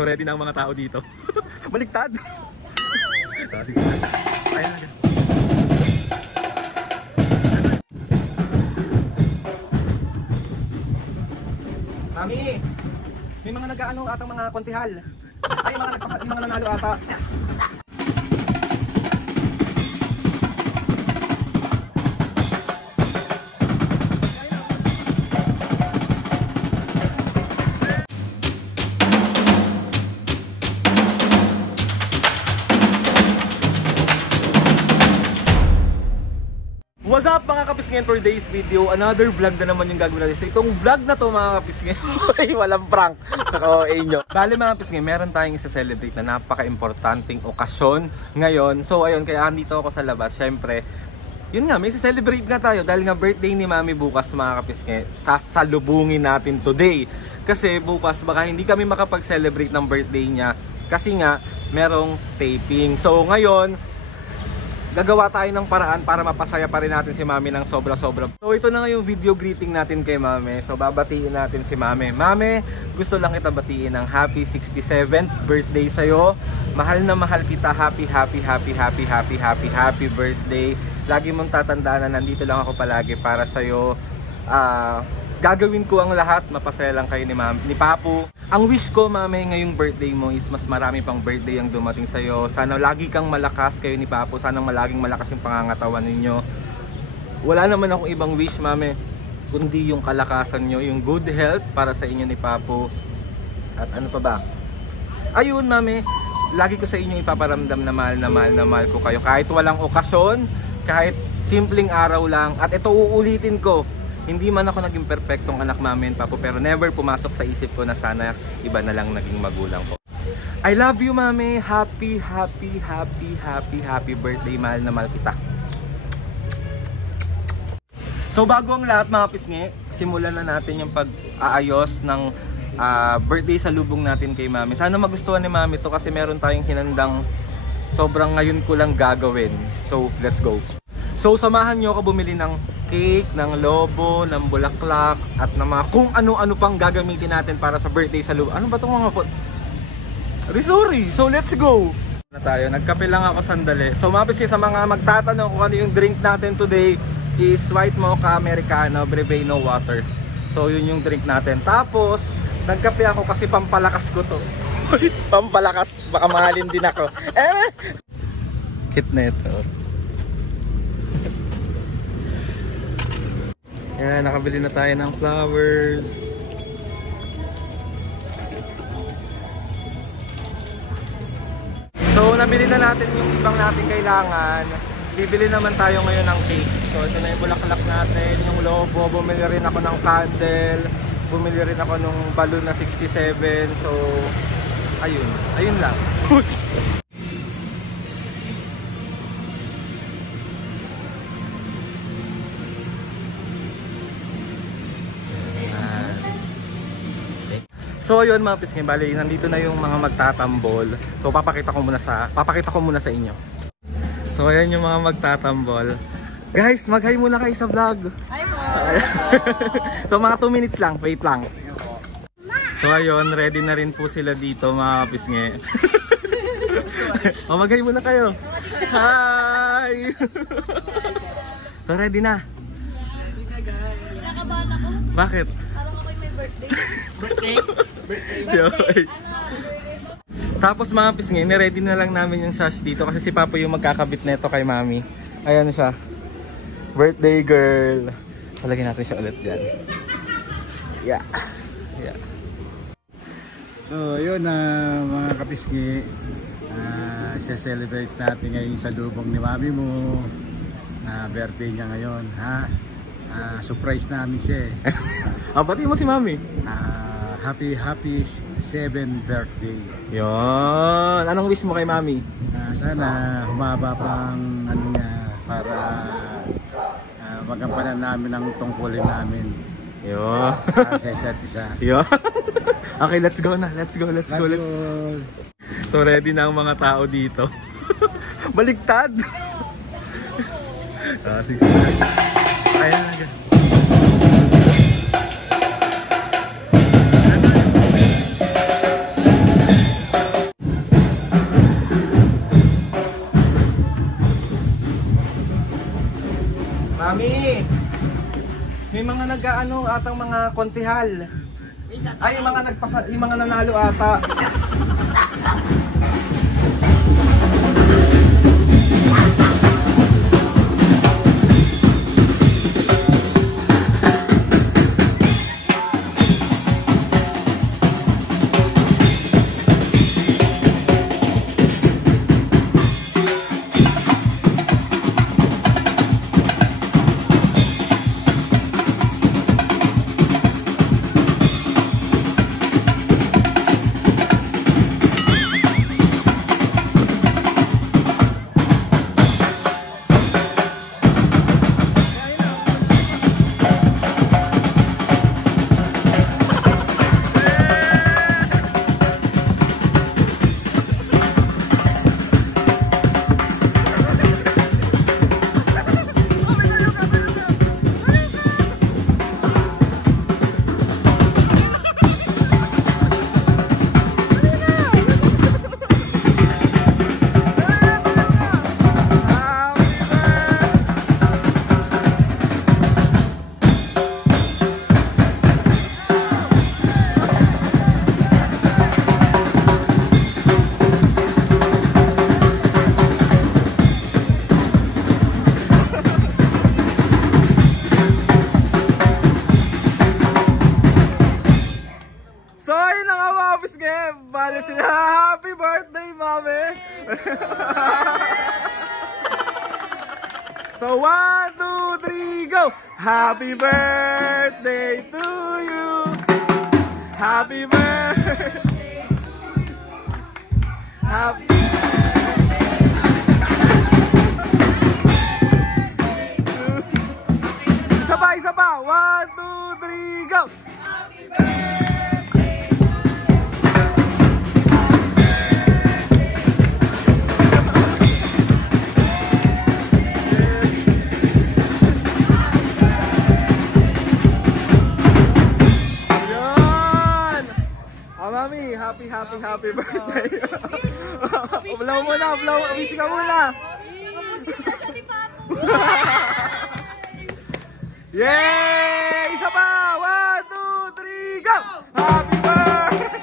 So ready na ang mga tao dito. Baliktad. Sige. Ayan na. Mami, may mga nag-aano atang mga konsehal. Ay, mga nagpasat, mga nanalo ata. What's up mga kapisngin, for today's video, another vlog na naman yung gagawin natin. Itong vlog na to mga kapisngin, walang prank. Nyo. Bale mga kapisngin, meron tayong isa-celebrate na napaka-importanting okasyon ngayon. So ayun, kaya andito ako sa labas. Syempre, yun nga, may isa-celebrate nga tayo dahil nga birthday ni Mami bukas mga kapisngin. Sasalubungin natin today. Kasi bukas baka hindi kami makapag-celebrate ng birthday niya kasi nga merong taping. So ngayon, gagawa tayo ng paraan para mapasaya pa rin natin si Mami ng sobra-sobra. So ito na nga yung video greeting natin kay Mami. So babatiin natin si Mami. Mami, gusto lang kita batiin ng happy 67th birthday sa'yo. Mahal na mahal kita. Happy birthday. Lagi mong tatandaan na nandito lang ako palagi para sa'yo. Gagawin ko ang lahat, mapasaya lang kayo ni Papu. Ang wish ko, Mami, ngayong birthday mo is mas marami pang birthday ang dumating sa'yo. Sana lagi kang malakas kayo ni Papu. Sana laging malakas yung pangangatawan ninyo. Wala naman akong ibang wish, Mami, kundi yung kalakasan nyo, yung good health para sa inyo ni Papu. At ano pa ba? Ayun, Mami, lagi ko sa inyo ipaparamdam na mahal ko kayo. Kahit walang okasyon, kahit simpleng araw lang. At ito uulitin ko. Hindi man ako naging perfectong anak, Mami and Papu, pero never pumasok sa isip ko na sana iba na lang naging magulang ko. I love you, Mami. Happy birthday. Mahal na mahal kita. So bago ang lahat mga pisngi, simulan na natin yung pag-aayos ng birthday sa lubong natin kay Mami. Sana magustuhan ni Mami to kasi meron tayong hinandang sobrang ngayon ko lang gagawin. So let's go. So samahan nyo ako bumili ng cake, ng lobo, ng bulaklak, at ng mga kung ano-ano pang gagamitin natin para sa birthday sa lubong. Ano ba itong mga po? Sorry! So let's go! Na tayo, nagkape lang ako sandali. So mapis sa mga magtatanong kung ano yung drink natin today is white mocha americano, breve no water. So yun yung drink natin. Tapos, nagkape ako kasi pampalakas ko to. Pampalakas, baka mahalin din ako. Kit na ito. Yan, nakabili na tayo ng flowers. So, nabili na natin yung ibang natin kailangan. Bibili naman tayo ngayon ng cake. So, ito na yung bulaklak natin, yung lobo. Bumili rin ako ng candle. Bumili rin ako ng balloon na 67. So, ayun lang. So ayun mga pisngi, bali nandito na yung mga magtatambol. So papakita ko muna sa inyo. So ayan yung mga magtatambol. Guys, mag-hi muna kayo sa vlog. Hi mo. So mga 2 minutes lang, wait lang. So ayun, ready na rin po sila dito mga pisngi. O mag-hi muna kayo. Hi. So ready na. Ready na guys. Nakabahan ako. Bakit? Parang ako'y may birthday. Birthday? Tapos mga pisngi, niready na lang namin yung sash dito kasi si Papo yung magkakabit neto kay Mami. Ayan siya. Birthday girl. Palagyan natin siya ulit dyan. Yeah. So yun mga kapisngi, celebrate natin ngayon sa lubong ni Mami mo. Birthday niya ngayon, ha? Surprise namin siya eh. Pati mo si Mami. Happy 67th birthday. Yon. Anong wish mo kay Mami? Sana humaba pang ano niya para magampanan namin ang tungkulin namin. Yon. Para sa isa't isa. Yon. Okay, let's go na. Let's go. So ready na ang mga tao dito. Baliktad. Sige. Ayan na. mga nag-ano atang mga konsehal. Ay, yung mga nanalo ata. So ayun na nga mga bisge, bali sila, happy birthday mami! So 1, 2, 3, go! Happy birthday to you! Happy birthday! Happy Isa pa! 1, 2, 3, go! Mami, happy birthday. Blow muna, wish ka muna. Yay! Isa pa! 1, 2, 3, go! Happy birthday!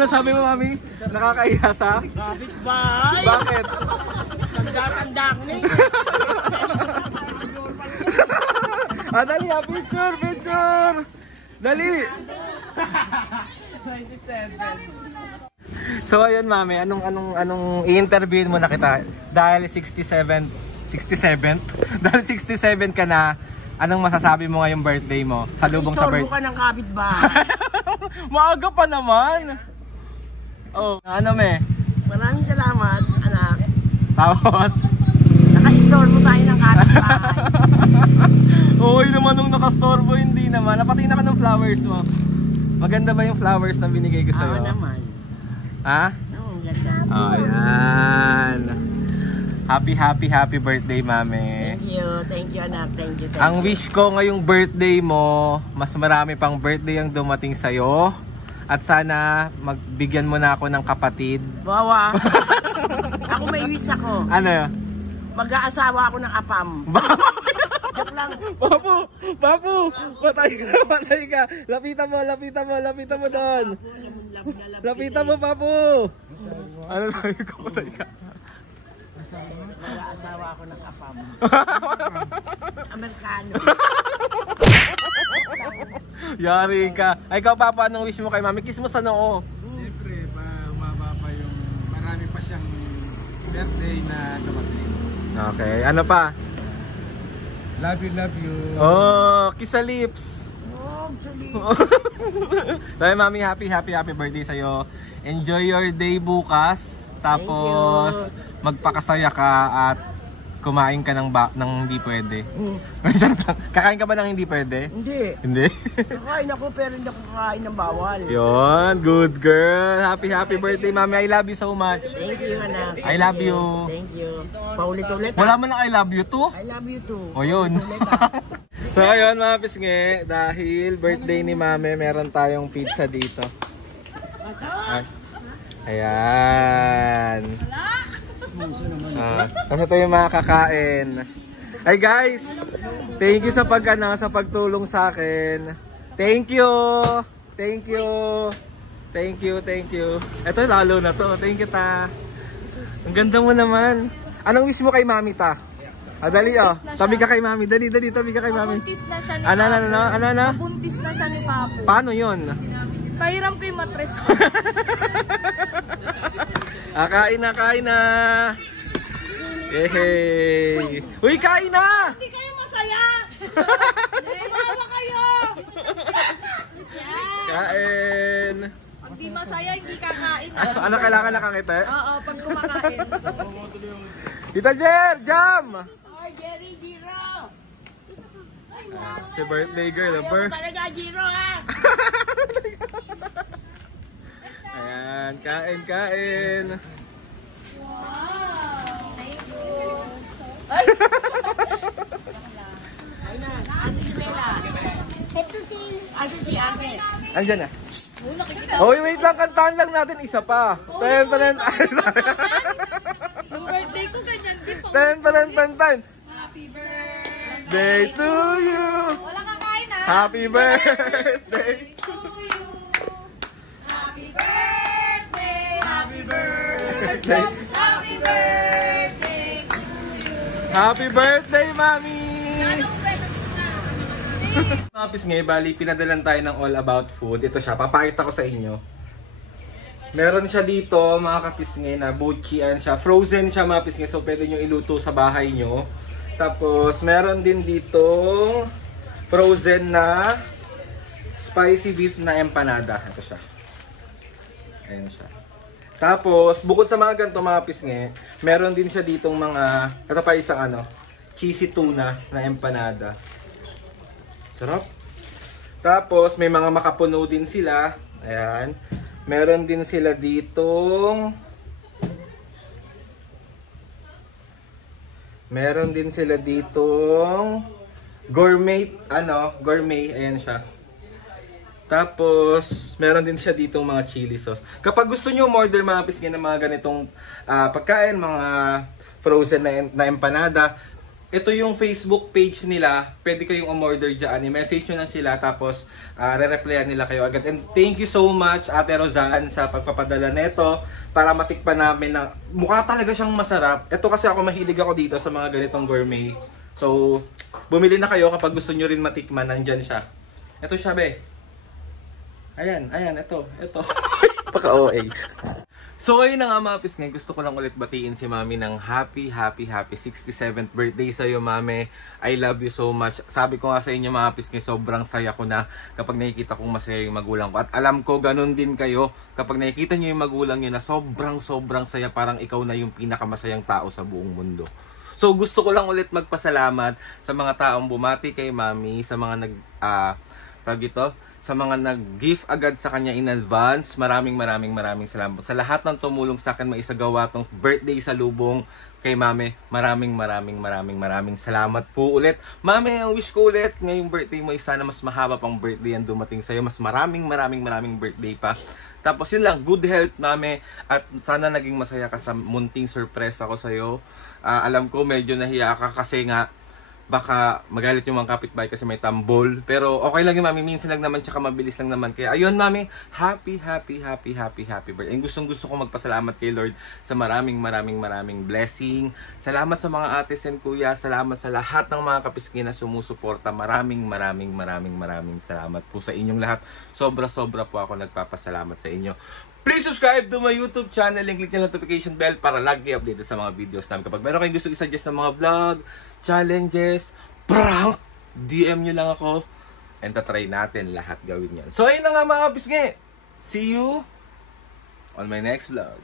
Ano sabi mo, mami? Nakakahiya sa? Kapit bahay! Bakit? Tanda-tanda ko na Dali, picture! Dali! 97. So ayun, mami, anong i-interviewin mo na kita? Dahil 67 dahil 67 ka na, anong masasabi mo ngayong birthday mo? Salubong sa birthday. Istorbo ka ng kapit bahay. Maaga pa naman. Oh, ano me? Maraming salamat, anak. Tapos? Naka-istorbo tayo ng kapit bahay. Okay naman nung nakastorbo, hindi naman. Napatingin ka ng flowers mo. Maganda ba yung flowers na binigay ko sa'yo? Oo naman. Ha? Oo, ganda. Oh, yan. Happy birthday, mami. Thank you anak, thank you. Ang wish ko ngayong birthday mo, mas marami pang birthday ang dumating sa'yo. At sana magbigyan mo na ako ng kapatid. Bawa. Ako may wish ako. Ano? Mag-aasawa ako ng apam. Joke lang. Babu, patay ka. Lapitan mo doon. Lapitan mo, Babu. Ano sabi ko, patay ka? Mag-aasawa ako ng apam. Amerikano. Yari ka. Ay, ikaw, Papa, anong wish mo kay Mami? Kiss mo sa noo. Siyempre, humaba pa yung marami pa siyang birthday na dumating. Okay, ano pa? Love you. Oh, kiss sa lips. Oh, actually. Dahil Mami, happy birthday sa'yo. Enjoy your day bukas. Tapos magpakasaya ka at kumain ka ng hindi pwede. Kakain ka ba ng hindi pwede? Hindi. Hindi? Kakain ako pero hindi ako kakain ng bawal. Yun, good girl. Happy birthday, mami. I love you so much. Thank you, anak. I love you. Thank you. Paulit-ulit. Wala man ang I love you too? I love you too. O yun. So ayun mga pisngi, dahil birthday ni mami, meron tayong pizza dito. Ayan. Kasi ito yung mga kakain. Hey guys, thank you sa sa pagtulong sa akin. Thank you. Thank you. Thank you, thank you. Ito lalo na to. Thank you ta. Ang ganda mo naman. Anong wish mo kay mami ta? Dali tabi ka kay mami. Dali, tabi ka kay mami. Mabuntis na siya ni Papo. Ano? Mabuntis na siya ni Papo. Paano yun? Pahiram ko yung matres ko. Kain na. Yehey! Uy, kain na! Hindi kayo masaya! Mawa kayo! Yan! Kain! Pag di masaya, hindi kakain. Ano kailangan nakakita? Oo, pag kumakain. Tita Jer! Jam! Ay, Jerry, Giro! Si birthday girl, Ayaw talaga, Giro, ha? Ayan, kain. Wow! Thank you! Ay na, aso si Bella. Ito si... Aso si Agnes. Andyan na. Hoy, wait lang, kantahan lang natin isa pa. Ten. Nung birthday ko, ganyan din po. Ten. Happy birthday Day to you. Wala kakain ha? Happy birthday. To you. Happy birthday. Happy birthday. Happy birthday to you. Happy birthday, mami. Anong presents na? Mga pisngi, bali, pinadalan tayo ng All About Food. Ito siya, papakita ko sa inyo. Meron siya dito, mga kapisngi, na buchi. Ayan siya, frozen siya mga pisngi. So, pwede nyo iluto sa bahay nyo. Tapos, meron din dito frozen na spicy beef na empanada. Ito siya. Ayan siya. Tapos, bukod sa mga ganito mga pisngi, meron din siya ditong mga, ito pa isang cheesy tuna na empanada. Sarap. Tapos, may mga makapuno din sila. Ayan. Meron din sila ditong gourmet, gourmet, ayan siya. Tapos, meron din siya ditong mga chili sauce. Kapag gusto nyo umorder mga pisngi ng mga ganitong pagkain, mga frozen na empanada, ito yung Facebook page nila. Pwede kayong umorder dyan. I-message nyo lang sila, tapos re-replyan nila kayo agad. And thank you so much, Ate Rozan, sa pagpapadala nito para matikpan namin na mukha talaga siyang masarap. Ito kasi ako, mahilig ako dito sa mga ganitong gourmet. So, bumili na kayo kapag gusto nyo rin matikman. Nandyan siya. Ito siya, be. Ayan, ito. Paka-OA. So ayun na nga mga pisngi, gusto ko lang ulit batiin si mami ng happy 67th birthday sa'yo, mami. I love you so much. Sabi ko nga sa inyo mga pisngi, sobrang saya ko na kapag nakikita kong masaya yung magulang ko. At alam ko ganun din kayo kapag nakikita nyo yung magulang nyo na sobrang saya, parang ikaw na yung pinakamasayang tao sa buong mundo. So gusto ko lang ulit magpasalamat sa mga taong bumati kay mami, sa mga sa mga nag-gift agad sa kanya in advance. Maraming salamat. Sa lahat ng tumulong sa akin maisagawa tong birthday sa lubong kay mami, maraming salamat po ulit. Mami, ang wish ko ulit ngayong birthday mo, sana mas mahaba pang birthday ang dumating sa'yo. Mas maraming birthday pa. Tapos yun lang, good health, mami. At sana naging masaya ka sa munting surprise ako sa'yo. Alam ko medyo nahiya ka kasi nga baka magalit yung mga kapitbahay kasi may tambol. Pero okay lang yun, mami. Minsan lang naman, tsaka mabilis lang naman. Kaya ayun, mami, happy birthday. And gusto ko magpasalamat kay Lord sa maraming blessing. Salamat sa mga ates and kuya. Salamat sa lahat ng mga kapisngi na sumusuporta. Maraming salamat po sa inyong lahat. Sobra po ako nagpapasalamat sa inyo. Please subscribe to my YouTube channel and click the notification bell para lagi updated sa mga videos namin. Kapag meron kayong gusto i-suggest ng mga vlog, challenges, prank, DM nyo lang ako and tatry natin lahat gawin yan. So ayun na nga mga pisngi. See you on my next vlog.